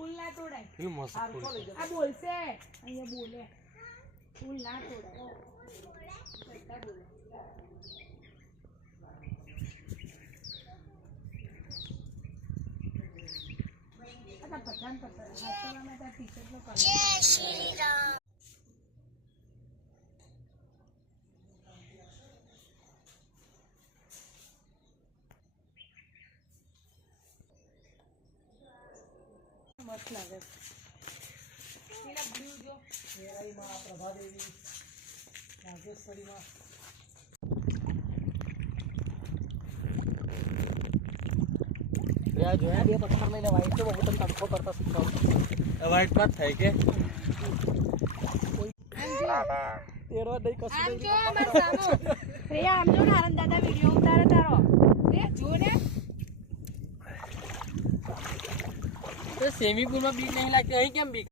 ફૂલ ના તોડાય. એનું મસ્ત ફૂલ આ બોલશે અહીંયા બોલે ફૂલ ના તોડાય. પઠાણ ટીચર નો જય શ્રી રામ. મસ્ત લાગે પેલા બ્લુ જો મેરાઈમાં પ્રભાદેવી રાજેશ્વરીમાં યા જોયા બે પથ્થર લઈને વાઈટ તો બહુ તડકો કરતા શીખવા વાઈટ પાસ થાય કે તેરો દઈ કશું આમ જો અમાર સામો પ્રિયા આમ જો નારન દાદા વિડિયો ઉતારે તારો એ જો ને સેમીપુરમાં બીક નહીં લાગતી અહીં કેમ બીક